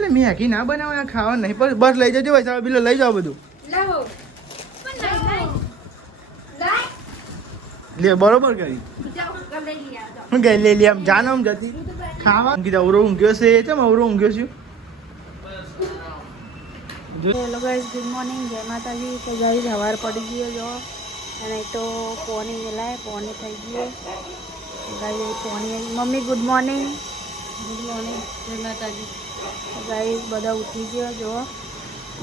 એટલે મેગી ના બનાવે ખાવા નહીં પણ બસ લઈ જજો ભાઈ પેલો લઈ જાઓ બધું લે બરોબર કરી ગઈ લે આમ જાનો આમ જતી ખાવા કીધું અવરો ઊંઘ્યો છે ચમ અવરો ઊંઘ્યો છું હેલો ગાઈસ ગુડ મોર્નિંગ જય માતાજી તો ગાઈસ સવાર પડી ગયો જો અને તો પોણી મેલાય પોણી થઈ ગયો ગાઈસ પોણી મમ્મી ગુડ મોર્નિંગ જય માતાજી ગાઈસ બધા ઉઠી ગયો જો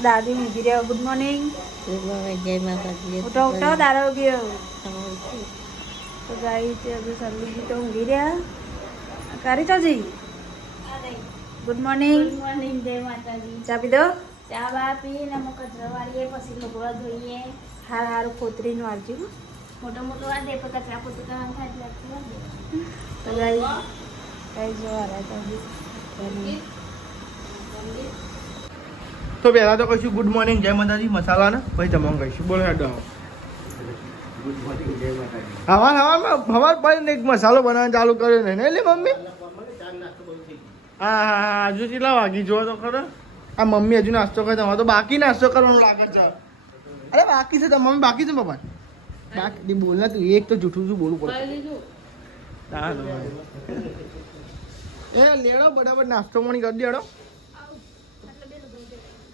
દાદી ઊંઘી રહ્યા ગુડ મોર્નિંગ જય માતાજી ઉઠો ઉઠો દાદો ગયો તો ગાઈસ અભી સલ્લુજી તો ઊંઘી રહ્યા કરી તો જી ગુડ મોર્નિંગ જય માતાજી ચા પી દો ચા બા પીને અમે કચરા વાળીએ પછી લુગડા ધોઈએ સારું કોતરીનું વાળજો મોટો મોટો વાર દે પણ કચરા પોતું કરવાનું થાય એટલે તો કઈ જોવા તો પહેલા તો કહીશું ગુડ મોર્નિંગ જય માતાજી મસાલા ને પછી જમવાનું કહીશું બોલો હેડો હવાર પણ એક મસાલો બનાવવાનું ચાલુ કર્યો નહીં એટલે મમ્મી હા હજુ કેટલા વાગી જોવો તો ખરો આ મમ્મી હજુ નાસ્તો કરે તમારે તો બાકી નાસ્તો કરવાનું લાગે છે અરે બાકી છે તો મમ્મી બાકી છે પપ્પા બાકી બોલ ના તું એક તો જૂઠું છું બોલું પડે એ લેડો બરાબર નાસ્તો પાણી કરી દેડો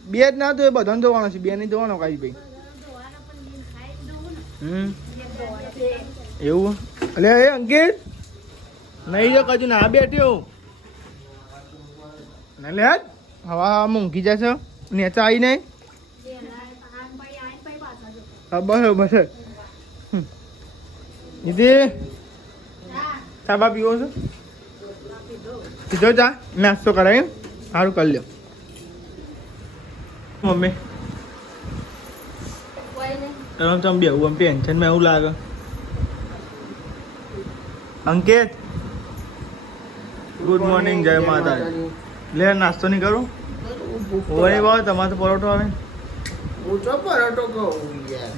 બે જ ના તો એ બધાને ધોવાનો છે બે નહીં ધોવાનો કાઈ ભાઈ એવું એટલે એ અંકિત નહીં જો કજુ ના બેઠ્યો ના લે હવા ઊંઘી જશે નેચા આવી નહીં હા બસ બસ દીદી ચા બા પીવો છો પીધો ચા નાસ્તો કરાય સારું કરી લ્યો મમ્મી તમે બેવું આમ ટેન્શનમાં એવું લાગે અંકિત ગુડ મોર્નિંગ જય માતાજી લે નાસ્તો નહીં કરું ઓય બાવ તમારે તો પરોઠો આવે હું તો પરોઠો કહું યાર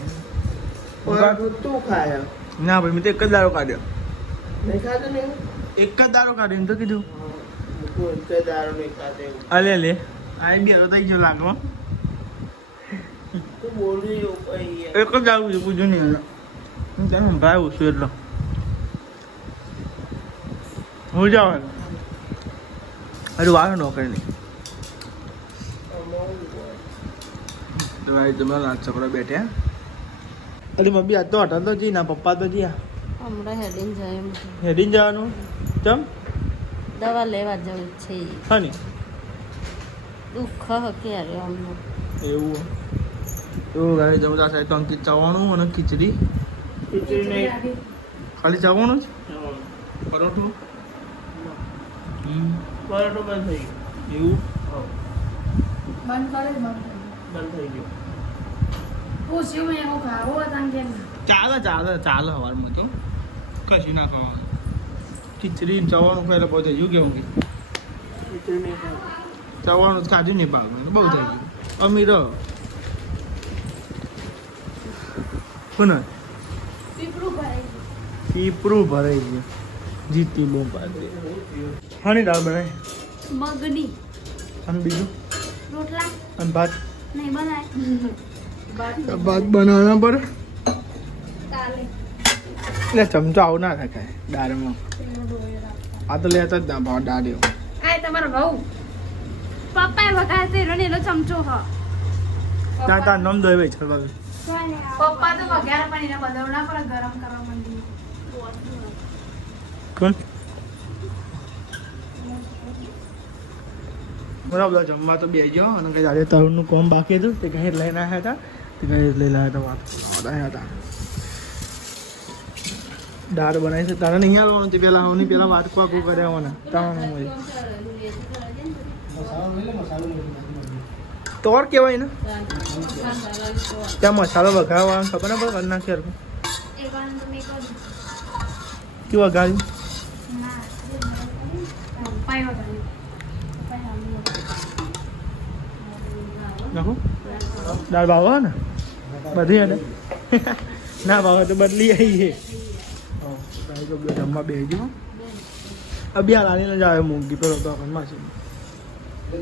પરોઠો તું ખાય ના ભાઈ મેં તો એક જ દારો કાઢ્યો નહીં ખાધું ને એક જ દારો કાઢ્યો એમ તો કીધું કોઈ કે દારૂ નહીં ખાધે અલે લે આ બી હરો થઈ ગયો લાગો તું બોલી એવું કઈ એક જ દારૂ છે પૂછું નહીં હું તને સંભળાવું છું એટલો હું જવાનું અરે વારો નોકરી નહીં તમારા નાચ છોકરા બેઠ્યા અરે મમ્મી આજ તો હટા તો જી ના પપ્પા તો જ્યાં હમણાં હેડીને જાય હેડીને જવાનું ચમ દવા લેવા જવું છે હા ને દુઃખ ક્યારે હમણાં એવું એવું ગાડી જવું આ સાઈડ તો અંકિત ચવાણું અને ખીચડી ખીચડી નહીં ખાલી ચવાણું જ પરોઠું પરોઠો બંધ થઈ એવું બંધ થઈ ગયો ચાલે ચાલે ચાલે સવારમાં તો કશું ના ખાવાનું ખીચડી ને ચવાણું ખાઈ બહુ થઈ ગયું કેવું કે ખીચડી નહીં ખાધું ચવાણું જ ખાધું નહીં ભાગવાનું બહુ થઈ ગયું અમીર કોને પીપરું ભરાઈ ગયું જીતી બહુ પાડી હાની દાળ બનાવી મગની અને બીજું રોટલા અને ભાત નહીં બનાય ભાત બનાવવાના પર કાલે એટલે ચમચો આવું ના થાય દાળમાં આ તો લેતા જ ના ભાવ દાળ્યો આ તમારો ભાઉ પપ્પાએ વઘાર તે રણેલો ચમચો હ ત્યાં તાર નમ દોય ભાઈ ચાલ પપ્પા તો વઘાર પણ એને બદલના પર ગરમ કરવા માંડી કોણ બરાબર જમવા તો બેસી ગયો અને કંઈ આજે તરુણનું કોમ બાકી હતું તે કંઈ લઈને આવ્યા હતા તે કંઈ લઈને આવ્યા હતા વાત આવ્યા હતા દાળ બનાવી છે તારે નહીં આવવાનું તે પહેલાં આવવાની પહેલાં વાત કોકો કર્યા આવવાના તાવાનું હોય તોર કહેવાય ને ત્યાં મસાલો વઘારવાનો ખબર ને પણ કરી નાખી કેવું વઘાર્યું નાખો દાળ ભાવ ને બધી હેડે ના ભાવે તો બદલી આવીએ જમવા બે ગયો અભિયાન આવીને જ આવે મૂંગી પેલો તો માસી ને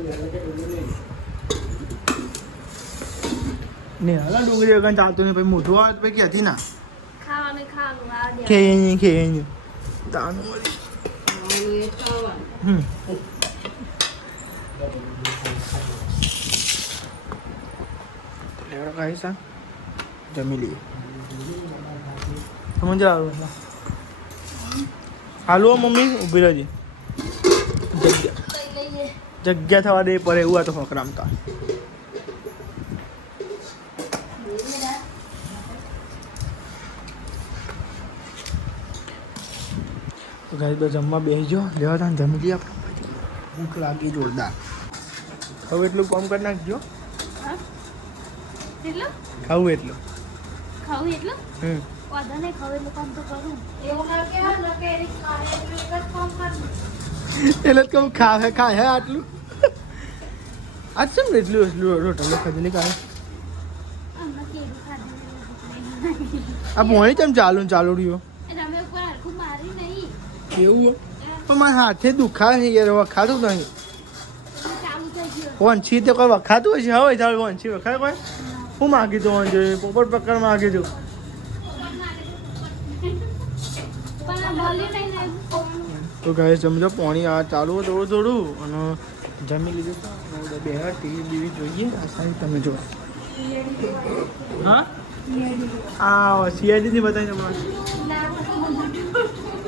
હાલા ડુંગળી વગર ચાલતું નહીં પછી મોઢું આવે તો પછી ક્યાંથી ના ખાવાનું આ દે ખેઈ તાનું ખાઈ સા જમી લઈએ સમજ હાલો મમ્મી ઊભી રહેજે જગ્યા થવા દે પડે એવું આ તો હોક રમતા તો ગાઈ તો જમવા બેસજો લેવા તા જમી લઈએ આપણે ભૂખ લાગી જોરદાર હવે એટલું કામ કરી નાખજો ખાવું એટલું એટલે જ કહું ખાય હે આટલું આજ છે ને એટલું રોટલો ખાધેલી કાલે આ પોણી કેમ ચાલુ રહ્યો એવું પણ મારા હાથે દુખાય છે યાર વખાતું નહીં વંશી તો કોઈ વખાતું હશે હવે ચાલ વંશી વખાય કોઈ હું માગી દઉં જોઈએ પોપટ પ્રકાર માગી દઉં તો ગાય સમજો પાણી આ ચાલુ થોડું અને જમી લીધું તો બે ટીવી બીવી જોઈએ આ સારી તમે જો હા આ સીઆઈડીથી બતાવી તમને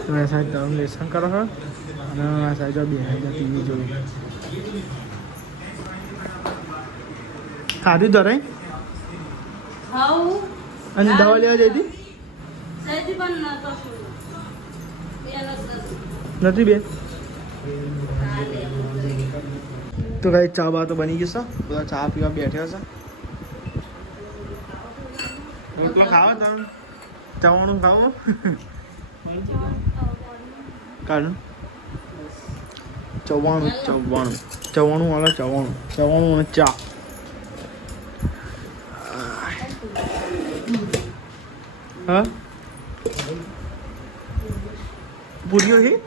તમે સાહેબ તમે લેસન કરો છો અને આ સાહેબ બે ટીવી જોયું ખાધું ધરાય અને દવા લેવા જઈ હતી નથી બેન તો કઈ ચા બા તો બની ગઈ છે બધા ચા પીવા બેઠ્યા છે રોટલો ખાવો તમે ચવાણું ખાવો કારણ ચવાણું વાળા ચવાણું અને ચા હા પૂરીઓ છે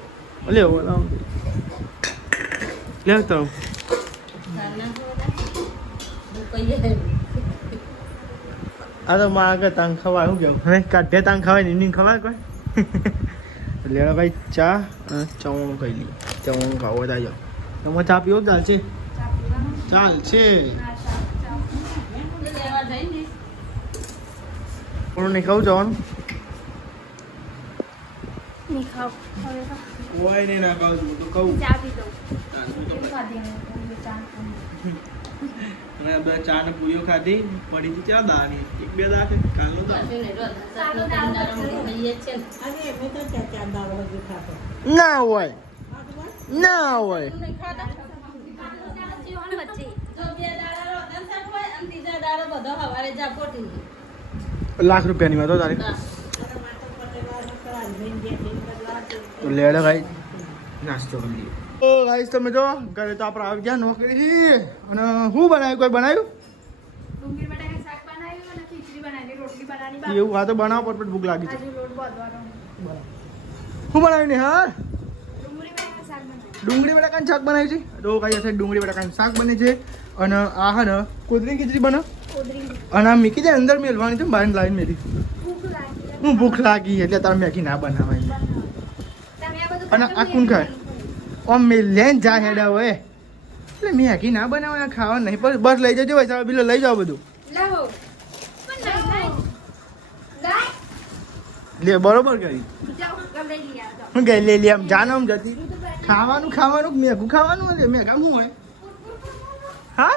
લે લે તો આ તો માં આગળ તાંગ ખવાય શું કેવું હવે કાઢે તાંગ ખવાય ને એની ખવાય કોઈ લેવા ભાઈ ચા અને ચવાણું ખાઈ લઈએ ચવાણું ખાવો થાય જાઓ તમે ચા પીવો ચાલશે કોણ નહીં ખાવું જવાનું કોઈ નહીં ના ખાવું તો ખાવું અને બધા ચા ને પૂરીઓ ખાધી પડી હતી ચા દાની એક બે દા કાલનો ના હોય લાખ રૂપિયાની માં તો તારી લેડો ભાઈ નાસ્તો કરી ઓ ગાઈસ તમે જો ઘરે તો આપણે આવી ગયા નોકરી અને શું બનાવ્યું કોઈ બનાવ્યું એવું આ તો બનાવો પટપટ ભૂખ લાગી છે શું બનાવ્યું ને હા ડુંગળી બટાકાનું શાક બનાવ્યું છે તો કઈ હશે ડુંગળી બટાકાનું શાક બને છે અને આ હા ને કોદરી ખીચડી બને અને આ મીકી જાય અંદર મેળવાની છે બહાર લાવીને મેળી હું ભૂખ લાગી એટલે તારે મેગી ના બનાવાય અને આ કોણ ખાય આમ મેલેન જા હેડા હોય એટલે મેગી ના બનાવે ખાવા નહીં પણ બસ લઈ જજો ભાઈ બિલો લઈ જાઓ બધું લે બરોબર કરી હું ગઈ લે લે આમ જાનો આમ જતી ખાવાનું મેગું ખાવાનું મેગા શું હોય હા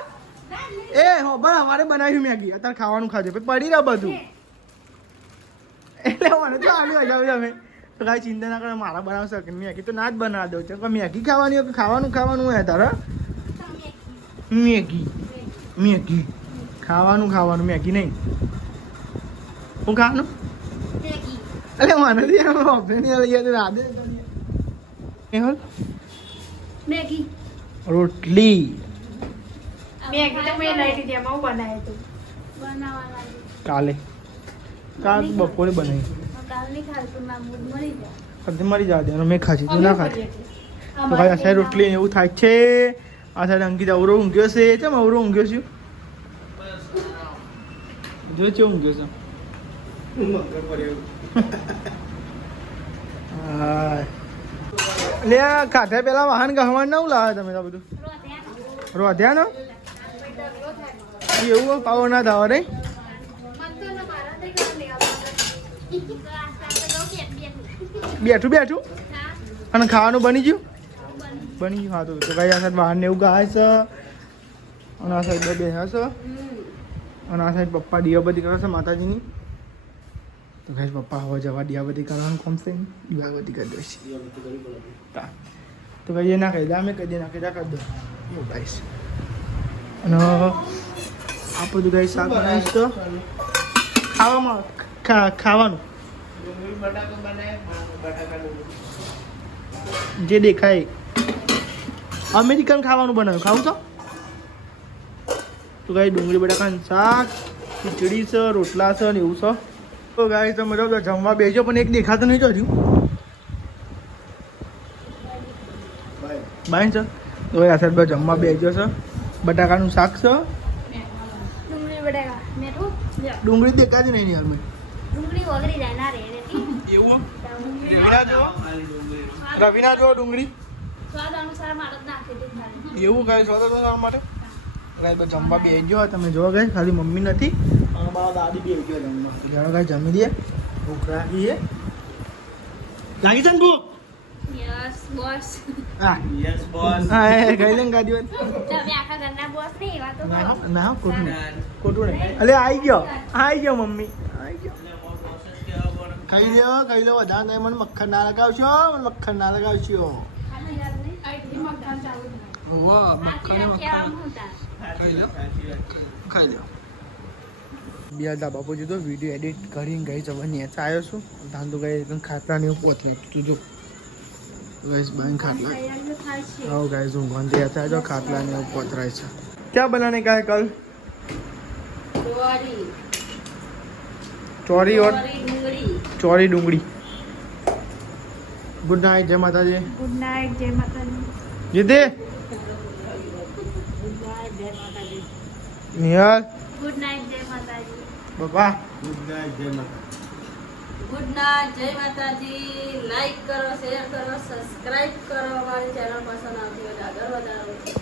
એ હો બરાબર બનાવ્યું મેગી અત્યારે ખાવાનું ખાજો પછી પડી રહ્યા બધું એટલે મને તો આલુ હજાવી તમે તો કાંઈ ચિંતા ના કરે મારા બનાવશે કે મેગી તો ના જ બનાવી દઉં છે પણ મેગી ખાવાની હોય કે ખાવાનું હોય તારે મેગી ખાવાનું મેગી નહીં હું ખાવાનું અરે મને ઓપ્શન રાધે મેગી રોટલી કાલે બપોરે બનાવી મરી જાય મેં ખાધી તું ના ખાધી તો ભાઈ અસાય રોટલી એવું થાય છે આ સાઈડ અંકિત અવરો ઊંઘ્યો છે ચમ અવરો ઊંઘ્યો છે જો છે ઊંઘ્યો છે હા લે કાઠે પેલા વાહન ગહવાન ના લાવે તમે તો બધું રોધ્યા ને એવું પાવો ના ધાવા રે બેઠું બેઠું અને ખાવાનું બની ગયું બની ગયું હા તો ભાઈ આ સાઈડ વાહન ને એવું ગાય છે અને આ સાઈડ બે છે અને આ સાઈડ પપ્પા દિયાબત્તી કરે છે માતાજીની તો ગાઈસ પપ્પા હવે જવા દિયાબત્તી કરવાનું કોમ છે દિયાબત્તી કરી દઈશ તો ભાઈ એ ના કહી દે અમે કહી દે ના કહી દે કરી દો એવું ગાઈસ અને આ બધું ગાઈસ શાક બનાવીશ તો ખાવામાં ખાવાનું જે દેખાય અમેરિકન ખાવાનું બનાવ્યું ખાવું છો તો ગાઈ ડુંગળી બટાકાનું શાક ખીચડી છે રોટલા છે ને એવું છે તો ગાઈ તમે તો જમવા બેસજો પણ એક દેખાતું નહીં જોયું બાય છે તો આ સાહેબ જમવા બેસજો છે બટાકાનું શાક છે ડુંગળી દેખાતી નહીં યાર મેં એવું રવિના જો ડુંગળી એવું કાંઈ સ્વાદ અનુસાર માટે કાંઈ તો જમવા બે ગયો તમે જોવા ગઈ ખાલી મમ્મી નથી અને મારા દાદી બે ગયો જમવા જાણો કાંઈ જમી દઈએ ભૂખ રાખીએ લાગી છે ને ભૂખ હા હા એ ગઈ લે ગાડી ના ખોટું નહીં અલે આવી ગયો મમ્મી આવી ગયો ખાઈ લો વધારે નહીં મને મક્ખન ના લગાવશો ખાઈ લો બિયા બાપુજી તો વિડીયો એડિટ કરીને ગઈ જવા નેચા આવ્યો છું ધાંધો ગઈ ખાટલા ને પોતલે તું જો ગાઈસ બાઈન ખાટલા હા ગાઈસ હું ગંધી હતા જો ખાટલા ને પોતરાય છે क्या बनाने का है कल चौरी और चौरी डूंगरी गुड नाइट जय माता जी ગુડ નાઇટ જય માતાજી जीते निहाल ગુડ નાઇટ જય માતાજી पापा ગુડ નાઇટ જય માતા ગુડ નાઇટ જય માતાજી લાઈક કરો શેર કરો સબસ્ક્રાઇબ કરો અમારી ચેનલ પસંદ આવતી હોય તો આગળ વધારો